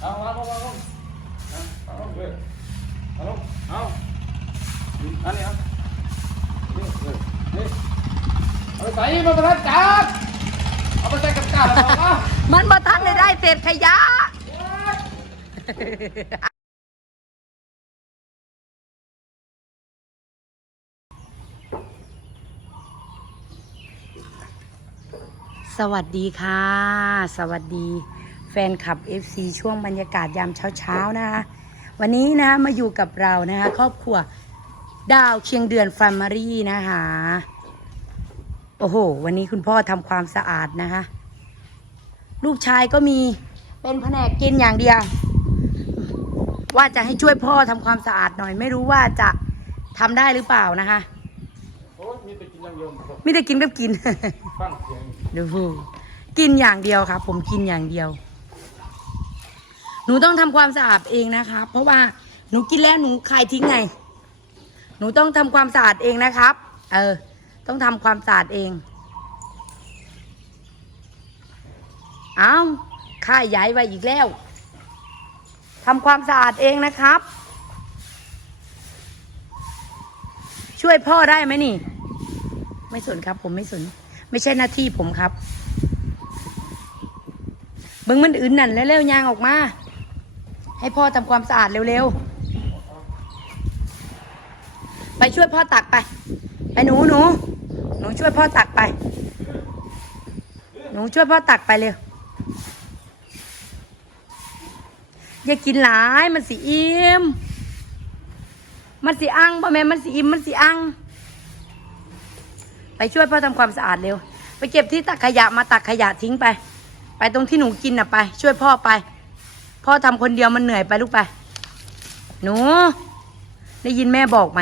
เอาเอาเอาเอาเอาเอาเลยเอาเอาอันนี้เอานี่นี่เอาใส่มาประทัดจับเอาไปใส่กับกาแล้วเอามันบ่ทันได้ได้เศษขยะ สวัสดีค่ะ สวัสดีแฟนคลับ FC ช่วงบรรยากาศยามเช้าๆนะคะวันนี้นะมาอยู่กับเรานะคะ ครอบครัวดาวเคียงเดือนแฟมิลี่นะคะโอ้โห วันนี้คุณพ่อทำความสะอาดนะคะ ลูกชายก็มีเป็นแผนกกินอย่างเดียว ว่าจะให้ช่วยพ่อทำความสะอาดหน่อย ไม่รู้ว่าจะทำได้หรือเปล่านะคะ โอ้ยมีแต่กินอย่างเดียวไม่ได้กินก็กิน ฟังเสียง ดูกินอย่างเดียวครับ ผมกินอย่างเดียว หนูต้องทำความสะอาดเองนะคะ เพราะว่าหนูกินแล้วหนูคายทิ้งไง หนูต้องทำความสะอาดเองนะครับ เออ ต้องทำความสะอาดเองเอาค่ายย้ายไว้อีกแล้วทำความสะอาดเองนะครับ ช่วยพ่อได้ไหมนี่ ไม่สนครับ ผมไม่สน ไม่ใช่หน้าที่ผมครับเบิ้งมันอื่นนั่นแล้วเร็วๆยางออกมา ให้พ่อทำความสะอาดเร็วๆ ไปช่วยพ่อตักไป ไปหนูหนูหนูช่วยพ่อตักไป หนูช่วยพ่อตักไปเร็ว อย่ากินหลายมันสิอิ่มมันสิอังบ่แม่มันสิอิ่มมันสิอัง ไปช่วยพ่อทำความสะอาดเร็ว ไปเก็บที่ตักขยะมาตักขยะทิ้งไป ไปตรงที่หนูกินน่ะไป ช่วยพ่อไป พ่อทำคนเดียวมันเหนื่อยไปลูกไป หนู ได้ยินแม่บอกไหม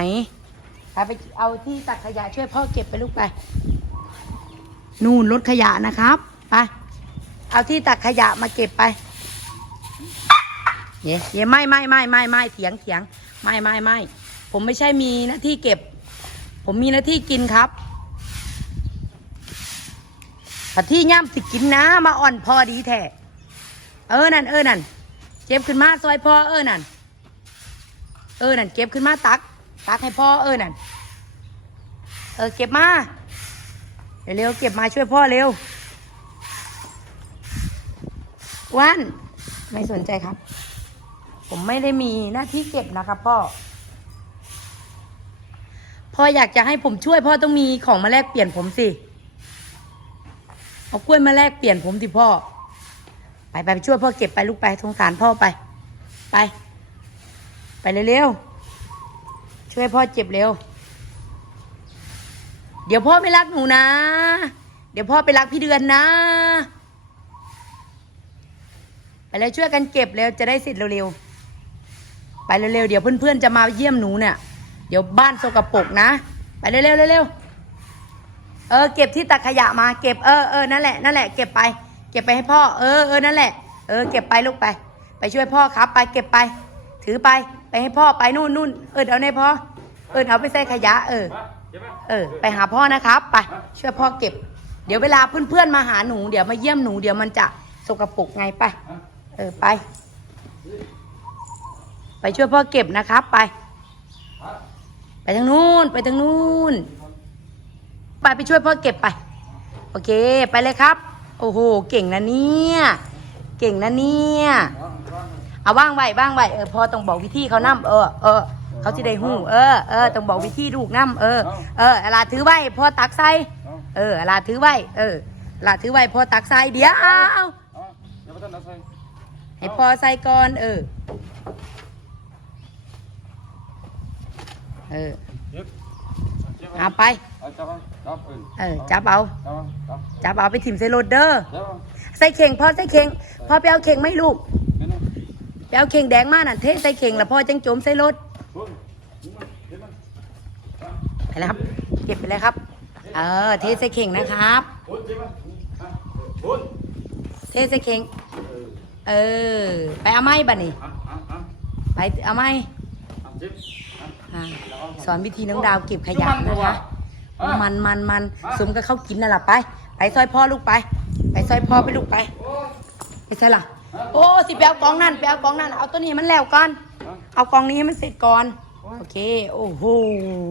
ไปไปเอาที่ตักขยะช่วยพ่อเก็บไปลูกไป นู่นรถขยะนะครับ ไป เอาที่ตักขยะมาเก็บไปเย่เย่ไม่ไม่ไม่ไม่ไม่เถียงเถียงไม่ไม่ไม่ผมไม่ใช่มีหน้าที่เก็บ ผมมีหน้าที่กินครับ ถ้าที่ย่ำสิกินนะมาอ่อนพอดีแท้เออนั่นเออนั่นเก็บขึ้นมาซอยพ่อเออนั่นเออนั่นเก็บขึ้นมาตัก ตักให้พ่อเออนั่นเออเก็บมาเร็วเก็บมาช่วยพ่อเร็ววันไม่สนใจครับ ผมไม่ได้มีหน้าที่เก็บนะครับพ่อ พ่ออยากจะให้ผมช่วยพ่อต้องมีของมาแลกเปลี่ยนผมสิ เอากล้วยมาแลกเปลี่ยนผมสิพ่อ ไปไปช่วยพ่อเก็บไปลูกไปสงสารพ่อไป ไป ไปเร็วๆช่วยพ่อเจ็บเร็ว เดี๋ยวพ่อไม่รักหนูนะ เดี๋ยวพ่อไปรักพี่เดือนนะ ไปเลยช่วยกันเก็บเร็วจะได้เสร็จเร็วๆไปเร็วๆเดี๋ยวเพื่อนๆจะมาเยี่ยมหนูเนี่ยเดี๋ยวบ้านสกปรกนะ ไปเร็วๆเร็วๆ เออเก็บที่ตักขยะมาเก็บเออเออนั่นแหละนั่นแหละเก็บไป เก็บไปให้พ่อเออเออนั่นแหละเออเก็บไปลูกไป ไปช่วยพ่อครับ ไปเก็บไป ถือไปไปให้พ่อไปนู่นนู่นเออเอาในพ่อเออเอาไปใส่ขยะ เออเจ็บไหมเออ ไปหาพ่อนะครับไปช่วยพ่อเก็บ เดี๋ยวเวลาเพื่อนๆมาหาหนูเดี๋ยวมาเยี่ยมหนูเดี๋ยวมันจะสกปรกไงไป เออไป ไปช่วยพ่อเก็บนะครับไป ไปทางนู้นไปทางนู้น ไปไปช่วยพ่อเก็บไป โอเคไปเลยครับ โอ้โห เก่งนะเนี่ย เก่งนะเนี่ยเอาว่างไว้ว่างไว้เออพอต้องบอกวิธีเขานํเออเออเขาที่ได้หู้เออเออต้องบอกวิธีลูกนํเออ เอออะไรถือไว้พอตักใส่เอออะไรถือไว้เอออะไรถือไว้พอตักใส่เดี๋ยวเอาให้พอใส่ก่อนเออเออเอาไป เอาจับเอาจับเออเออจับเอาจับเอาจับจับเอาไปถิ่มใส่รถเด้อจับเอาใส่เข่งพ่อใส่เข่งพ่อไปเอาเข่งไหม่ลูกเห็นไหมไปเอาเข่งแดงมาน่ะเทใส่เข่งแล้วพ่อจังโจมใส่รถพุ่นเห็นไหมเห็นไหมไปแล้วครับ เก็บไปเลยครับ เออ เทใส่เข่งนะครับพุ่นเจ็บไหมอะพุ่นเทใส่เข่งเออเออไปเอาไม้บัดนี้อะอะอะไปเอาไม้อะเจ็บอะอ่าสอนวิธีน้องดาวเก็บขยะนะคะไปอะ มันมันมันมาสมกับเขากินน่ะล่ะไป ไปซอยพ่อลูกไป ไปซอยพ่อไปลูกไปโอ้ยไปใช่ล่ะ โอ้สิไปเอากองนั่นไปเอากองนั่นเอาตัวนี้ให้มันแล้วก่อนอะเอากองนี้ให้มันเสร็จก่อน โอ้ยโอเค โอ้โห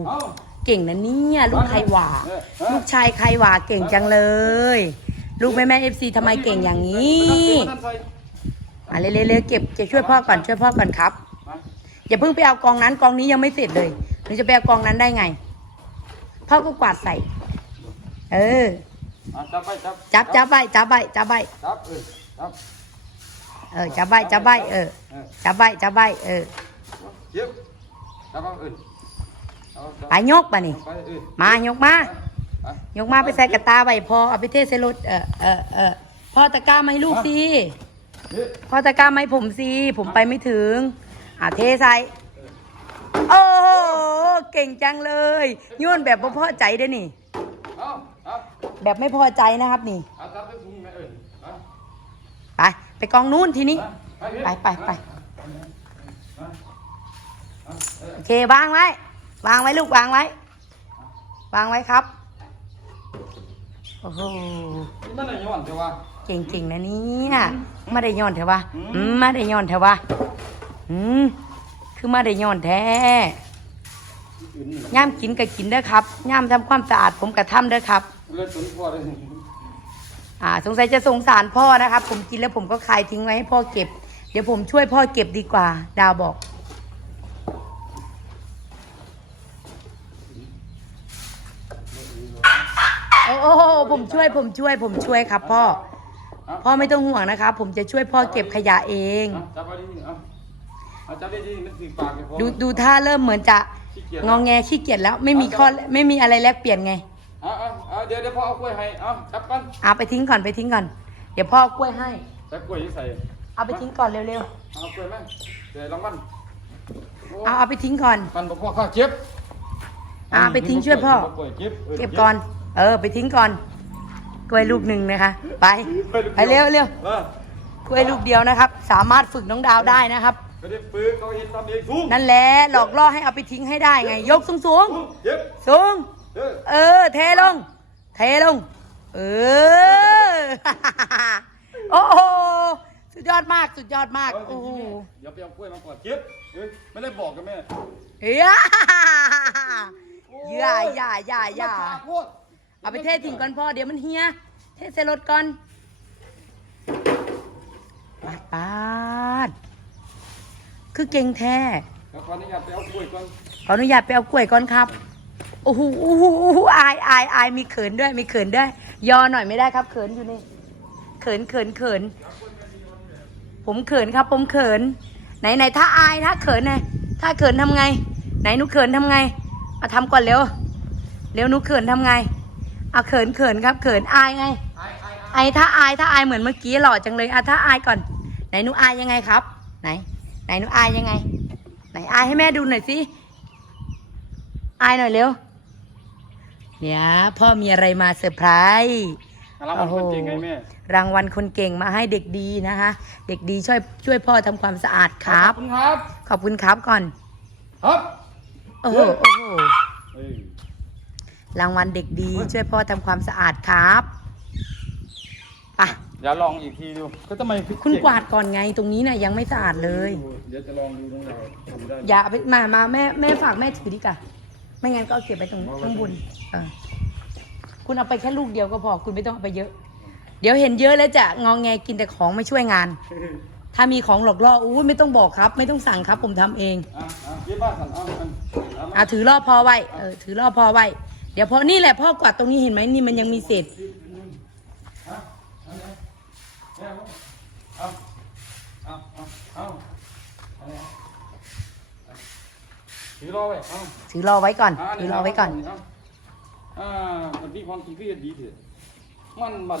เอาเก่งนะเนี่ยลูกใครหว่าเออเออลูกชายใครหว่าเก่งจังเลย ลูกแม่แม่เอฟซีทำไมเก่งอย่างนี้นั่นใส่อะเร็วๆๆเก็บจะช่วยพ่อก่อนช่วยพ่อก่อนครับมาอย่าเพิ่งไปเอากองนั้นกองนี้ยังไม่เสร็จเลยหนูจะไปเอากองนั้นได้ไง พ่อก็กวาดใส่ เออ อะจับไปจับจับจับใบจับใบจับใบจับเออจับเออจับใบจับใบเออเออจับใบจับใบเออเย็บจับเอาเออเอาจับไปยกมานี่ ไปเออมายกมา ไปยกมาไปใส่กระตาใบพอเอาไปเทใส่รถเออเออเออพ่อตะกร้ามาให้ลูกสิเฮ้ยพ่อตะกร้ามาให้ผมสิ ผมไปไม่ถึงอะเทใส่ โอ้โหเก่งจังเลยโยนแบบบ่พอใจเด้อนี่ เอาเอาแบบไม่พอใจนะครับนี่ เอาจับไปถุงแม่เออเอาไปไปกองนู้นทีนี้ไปไปไปไป โอเควางไว้ วางไว้ลูกวางไว้ วางไว้ครับ โอ้โหนี่มันอะไรย้อนเจ้าว่า เก่งๆนะเนี่ยมาได้ย้อนเถอะวะอืมมาได้ย้อนเถอะวะอืม คือมาได้ย้อนแท้อื่นนี่ย่ามกินก็กินเด้อครับย่ามทำความสะอาดผมก็ทำเด้อครับเลือดตุนพ่อเลยอ่า สงสัยจะสงสารพ่อนะครับ ผมกินแล้วผมก็คายทิ้งไว้ให้พ่อเก็บ เดี๋ยวผมช่วยพ่อเก็บดีกว่า ดาวบอก โอ้โอ้โอ้ผมช่วยผมช่วย ผมช่วยครับ พ่อเอาพ่อไม่ต้องห่วงนะครับ ผมจะช่วยพ่อเก็บขยะเองเอาจับไปดิเอา เอาจับไปดิมันสีปากเลยพ่อดูดูท่าเริ่มเหมือนจะขี้เกียจงองแงขี้เกียจแล้วไม่มีข้อไม่มีอะไรแลกเปลี่ยนไง เอาเอาเอาเดี๋ยวเดี๋ยวพ่อเอากล้วยให้เอาจับกันเอาไปทิ้งก่อนไปทิ้งก่อน เดี๋ยวพ่อเอากล้วยให้ใส่กล้วยที่ใส่เอาไปทิ้งก่อนเร็วเอากล้วยไหมเดี๋ยวรางวัลโๆเอาเอาไปทิ้งก่อน มันบอกพ่อข้าเจ็บเอาไปทิ้งช่วยพ่อ กล้วยเจ็บเก็บก่อน เออ ไปทิ้งก่อน กล้วยลูกหนึ่งนะคะ ไป ไปเร็วเร็วเออกล้วยลูกเดียวนะครับ สามารถฝึกน้องดาวได้นะครับ ไม่ได้ปืนเขาเห็นทำเองสูงนั่นแหละหลอกล่อให้เอาไปทิ้งให้ได้ไง ยกสูงสูงเจ็บๆสูง เออเออ เทลง เทลง เออ โอ้โห สุดยอดมาก สุดยอดมาก โอ้โห เดี๋ยวไปเอากล้วยมาก่อนเจ็บเฮ้ยไม่ได้บอกกับแม่เฮ้ยอย่าอย่าอย่าอย่ามันชโพดเอาไปเททิ้งก่อนพ่อเดี๋ยวมันเฮีย เทใส่รถก่อนปาดปาด คือเก่งแท้แล้วขออนุญาตไปเอากล้วยก่อนขออนุญาตไปเอากล้วยก่อนครับโอ้โหโอ้โหโอ้โหอายอายอายมีเขินด้วยมีเขินด้วย ยอหน่อยไม่ได้ครับ เขินอยู่นี่เขินเขินเขิน ผมเขินครับ ผมเขิน ไหนไหนถ้าอายถ้าเขินไงถ้าเขินทำไง ไหนหนูเขินทำไง มาทำก่อนเร็วเร็วหนูเขินทำไงเอาเขินเขินครับ เขินอายไงไอถ้าอายถ้าอายเหมือนเมื่อกี้หล่อจังเลยอะถ้าอายก่อน ไหนหนูอายยังไงครับ ไหน ไหนหนูอายยังไง ไหนอายให้แม่ดูหน่อยสิอายหน่อยเร็วเนี่ยพ่อมีอะไรมาเซอร์ไพรส์รางวัลคนเก่งไงแม่รางวัลคนเก่งมาให้เด็กดีนะคะเด็กดีช่วยช่วยพ่อทำความสะอาดครับ ขอบคุณครับ ขอบคุณครับก่อน ครับโอ้โหโอ้โหเอ้ยรางวัลเด็กดีช่วยพ่อทำความสะอาดครับไปะอย่าลองอีกทีดูก็ทำไมพี่คุณเงกวาดก่อนไงตรงนี้น่ะยังไม่สะอาดเลย เดี๋ยวจะลองดูน้องเราทำได้อย่าเอาไปมามาแม่แม่ฝากแม่ถือดีกว่าไม่งั้นก็เอาเก็บไปตรงข้างบนเออคุณเอาไปแค่ลูกเดียวก็พอคุณไม่ต้องเอาไปเยอะ เดี๋ยวเห็นเยอะแล้วจะงองแงกินแต่ของไม่ช่วยงาน ถ้ามีของหลอกล่ออู้ไม่ต้องบอกครับ ไม่ต้องสั่งครับ ผมทำเองอะอะเย็บบ้านสั่นเอาเอาเอามาอะถือรอบพอไว้เออถือรอบพอไว้ เดี๋ยวพอนี่แหละพ่อกวาดตรงนี้เห็นไหมนี่มันยังมีเศษ เอาเอาเอาเอาเอา ถือรอไว้เอาถือรอไว้ก่อนอ่าถือรอไว้ก่อน เาอ่ามันมีความคิดที่ดีเถอะมันมัน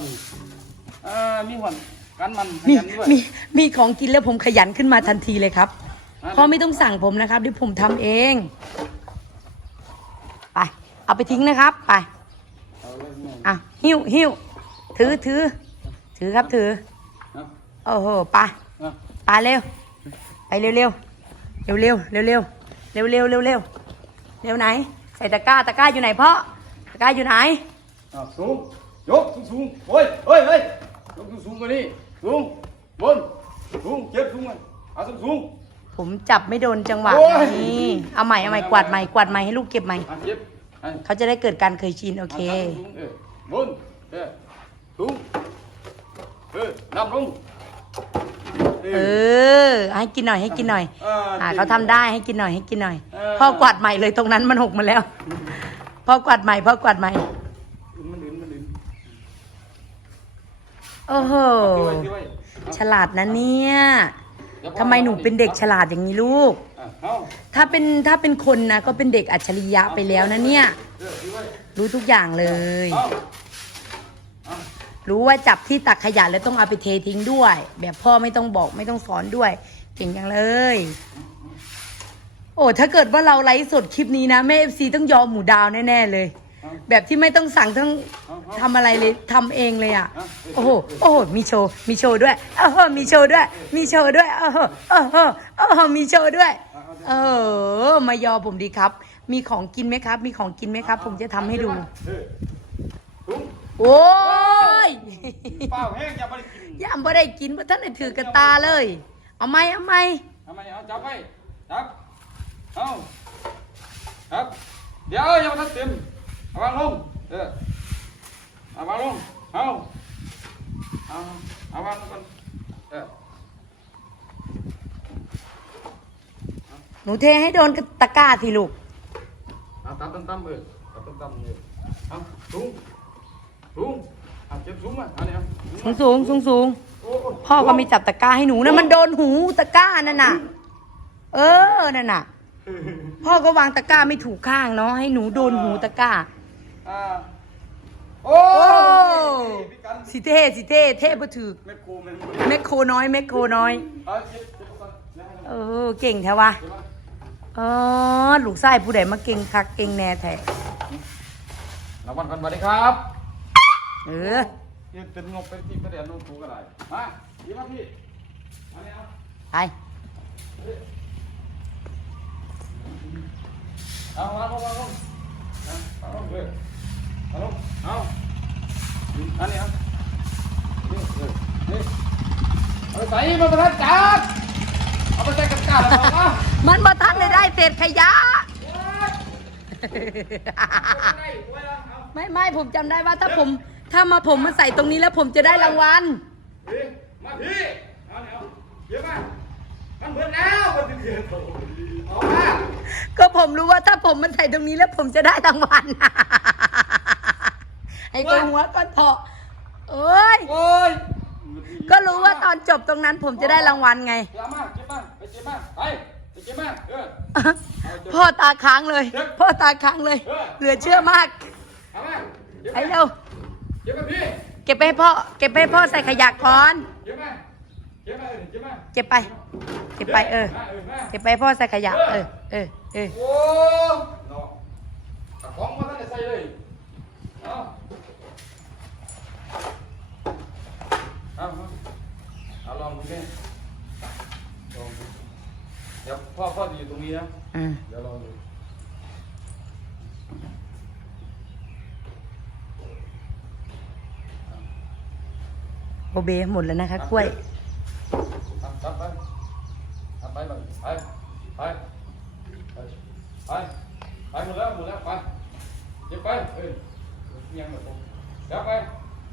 อ่ามีความการมันขมียันด้วยมีมีของกินแล้วผมขยันขึ้นมาทันทีเลยครับอะพ่อไม่ต้องสั่งผมนะครับเดี๋ยวผมทำเองไปเอาไปทิ้งนะครับ ไปเอาเลยแม่อะหิ้วหิ้วถือถือถือครับถือเอาโอ้โหไปเอาไปเร็ว ไปเร็วเร็วเร็วเร็วเร็วเร็ว เร็วเร็วเร็วเร็วเร็วไหน ใส่ตะกร้าตะกร้าอยู่ไหนพ่อตะกายอยู่ไหนอะสูงยกสูงสูงโอ้ยเฮ้ยเฮ้ยยกสูงสูงมานี่สูงบนสูงเจ็บสูงมาเอาสูงสูง ผมจับไม่โดนจังหวะโอ้ย นี้เอาใหม่เอาใหม่กวาดใหม่กวาดใหม่ให้ลูกเก็บใหม่อะเจ็บอะเขาจะได้เกิดการเคยชินโอเคาสูงเออบนเออสูงเออนำลง เออ ให้กินหน่อยให้กินหน่อยอ่าอ่าเขาทำได้ให้กินหน่อยให้กินหน่อย เออ พ่อกวาดใหม่เลยตรงนั้นมันหกมาแล้ว พ่อกวาดใหม่พ่อกวาดใหม่มันลื่นมันลื่นโอ้โหเอาที่ไว้ที่ไว้ฉลาดนะเนี่ยเดี๋ยวพ่อทำไมหนูเป็นเด็กฉลาดอย่างนี้ลูก อะเอาถ้าเป็นถ้าเป็นคนนะก็เป็นเด็กอัจฉริยะไปแล้วนะเนี่ย เออที่ไว้รู้ทุกอย่างเลย เอาเอา รู้ว่าจับที่ตักขยะแล้วต้องเอาไปเททิ้งด้วย แบบพ่อไม่ต้องบอกไม่ต้องสอนด้วย เก่งจังเลย โอ้ถ้าเกิดว่าเราไลฟ์สดคลิปนี้นะแม่เอฟซีต้องยอมหมูดาวแน่ๆเลย แบบที่ไม่ต้องสั่งต้องทำอะไรเลยทำเองเลยอะโอ้โหโอ้โหมีโชว์มีโชว์ด้วยโอ้โหมีโชว์ด้วย มีโชว์ด้วยโอ้โหโอ้โหโอ้โหมีโชว์ด้วย เออ มายอผมดีครับ มีของกินไหมครับ มีของกินไหมครับ ผมจะทำให้ดู โอ้ยเปล่าแห้งอย่าไปกินย่ำบ่ได้กินเพราะท่านได้ถือกระตาเลย เอาไหมเอาไหมทำไมเอาจับไปจับเอาครับ เดี๋ยวอย่ามาทัดเต็มเอาวางลงเออเอาวางลงเอาเอาเอาวางลงก่อนเออหนูเทให้โดนตะกร้าทีลูกเอาตับตั้มๆเออตับตั้มๆเออเอาถุง ถุงเอาเก็บถุงมาเอาเนี่ยเอาสูงสูงสูงสูงโอ้โพ่อก็ไม่จับตะกร้าให้หนูนะมันโดนหูตะกร้านั่นน่ะ เออนั่นน่ะ พ่อก็วางตะกร้าไม่ถูกข้างเนาะให้หนูโดนหูตะกร้าอ่าโอ้โอ้พี่กันสิเท่สิเท่เท่บ่ถือแม่โคแม่แมคโครน้อยแมคโครน้อย เอาเก็บเก็บก่อนนะฮะเออเก่งแท้วะเก็บมาเออลูกชายผู้ใดมาเก่งคักเก่งแน่แท้รางวัลก่อนสวัสดีครับ เออยืนเป็นงบเป็นที่ประเดี๋ยวนุ่งถูกอะไรมาดีมากพี่มาเนี่ยเอาไปเอาวางลงวางลงเอาเอาลงเลยเอาลงเอาอันนี้เอานี่เออนี่เอาไปใส่มาประทัดจัดเอาไปใส่กับกาแล้วเอามันบ่ทันเลยได้เศษขยะไม่ไม่ผมจำได้ว่าถ้าผม ถ้ามาผมมาใส่ตรงนี้แล้วผมจะได้รางวัลพี่มาพี่เอาเนี่ยเอาเดี๋ยวมามันเบิดแล้วมันจะเกิดโตเอามาก็ผมรู้ว่าถ้าผมมาใส่ตรงนี้แล้วผมจะได้รางวัลไอ้ตัวหัวก็เถาะเอ้ยโอ้ยก็รู้ว่าตอนจบตรงนั้นผมจะได้รางวัลไงเก็บมาเก็บมาไปเก็บมาไปไปเก็บมาเออพ่อตาค้างเลย พ่อตาค้างเลย เหลือเชื่อมากเอามาเก็บไอ้มาเร็ว เก็บมาพี่เก็บไปให้พ่อเก็บไปให้พ่อใส่ขยะก่อน เก็บมาเก็บมาเออเก็บมาเก็บไป เก็บไปเออ มาเออมาเก็บไปให้พ่อใส่ขยะ เออ เออ เออ โอ้เนาะตะของมาตั้งแต่ใส่เลยเอาเอามาเอาลองดูดิลองดูเดี๋ยวพ่อพ่อจะอยู่ตรงนี้นะ อืมเดี๋ยวลองดู โอเบหมดแล้วนะคะกล้วยไปหมดแล้วหมดแล้วไปเดี๋ยวไปเฮ้ยยังแบบผมเดี๋ยวไป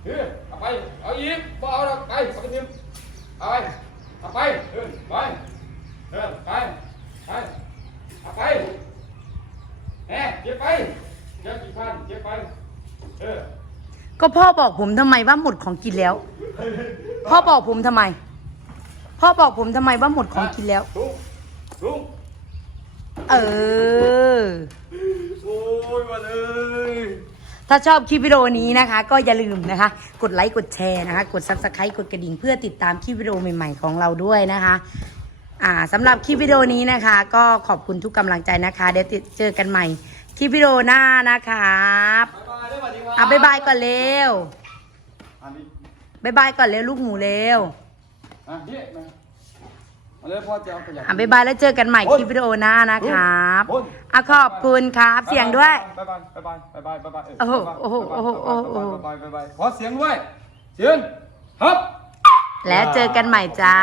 เฮ้ยเอาไปเอาอีกบ่เอาแล้วไปปกติเอาไปเอาไปเฮ้ยไปเฮ้ยไปไปเอาไปแหมเดี๋ยวไปเดี๋ยวกี่พันเดี๋ยวไปเออ ก็พ่อบอกผมทำไมว่าหมดของกินแล้ว พ่อบอกผมทำไม พ่อบอกผมทำไมว่าหมดของกินแล้ว ลุงลุงเออ โอ้ยวันเอ้ยถ้าชอบคลิปวิดีโอนี้นะคะ ก็อย่าลืมนะคะ กดไลค์กดแชร์นะคะ กด subscribe กดกระดิ่งเพื่อติดตามคลิปวิดีโอใหม่ๆของเราด้วยนะคะ อ่าสำหรับคลิปวิดีโอนี้นะคะ ก็ขอบคุณทุกกำลังใจนะคะ เดี๋ยวติดเจอกันใหม่คลิปวิดีโอหน้านะครับบ๊ายบายได้ สวัสดีครับอะบ๊ายบายก่อนเร็วอันนี้บ๊ายบายก่อนเร็วลูกหมูเร็วอะนี่มาเอาเลยพ่อจะเอาขยะ อะบ๊ายบายแล้วเจอกันใหม่คลิปวิดีโอหน้านะครับโอ้ย อะขอบคุณครับเสียงด้วยบ๊ายบายบ๊ายบายบ๊ายบายบ๊ายบายเโอ้โหโอ้โหโอ้โหโอ้โหบ๊ายบายบ๊ายบายบ๊ายบายขอเสียงด้วยเสียงฮับ แล้วเจอกันใหม่จ้า